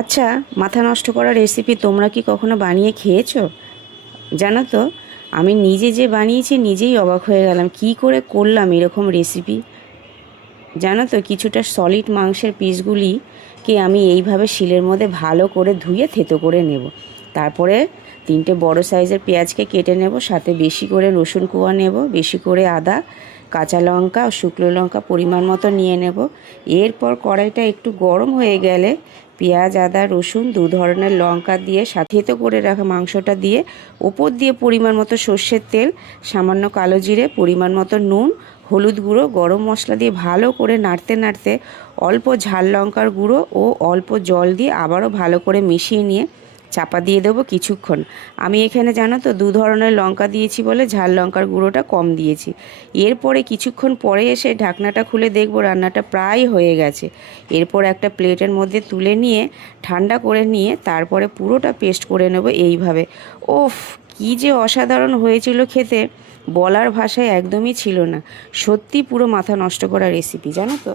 আচ্ছা, মাথা নষ্ট করা রেসিপি তোমরা কি কখনো বানিয়ে খেয়েছো? জানো তো, আমি নিজে যে বানিয়েছি নিজেই অবাক হয়ে গেলাম, কি করে করলাম এরকম রেসিপি। জানো তো, কিছুটা সলিড মাংসের পিসগুলিকে আমি এইভাবে শিলের মধ্যে ভালো করে ধুয়ে থেতো করে নেব। তারপরে 3টে বড় সাইজের পেঁয়াজকে কেটে নেব, সাথে বেশি করে রসুন কোয়া নেব, বেশি করে আদা, কাঁচা লঙ্কা ও শুকনো লঙ্কা পরিমাণ মতো নিয়ে নেব। এরপর কড়াইটা একটু গরম হয়ে গেলে পেঁয়াজ, আদা, রসুন, 2 ধরনের লঙ্কা দিয়ে সাথে থেতো করে রাখা মাংসটা দিয়ে ওপর দিয়ে পরিমাণ মতো সর্ষের তেল, সামান্য কালো জিরে, পরিমাণ মতো নুন, হলুদ গুঁড়ো, গরম মশলা দিয়ে ভালো করে নাড়তে নাড়তে অল্প ঝাল লঙ্কার গুঁড়ো ও অল্প জল দিয়ে আবারও ভালো করে মিশিয়ে নিয়ে চাপা দিয়ে দেবো কিছুক্ষণ। আমি এখানে জানো তো 2 ধরনের লঙ্কা দিয়েছি বলে ঝাল লঙ্কার গুঁড়োটা কম দিয়েছি। এরপরে কিছুক্ষণ পরে এসে ঢাকনাটা খুলে দেখবো রান্নাটা প্রায় হয়ে গেছে। এরপর একটা প্লেটের মধ্যে তুলে নিয়ে ঠান্ডা করে নিয়ে তারপরে পুরোটা পেস্ট করে নেব এইভাবে। ওফ, কী যে অসাধারণ হয়েছিল খেতে, বলার ভাষায় একদমই ছিল না। সত্যি পুরো মাথা নষ্ট করা রেসিপি, জানো তো।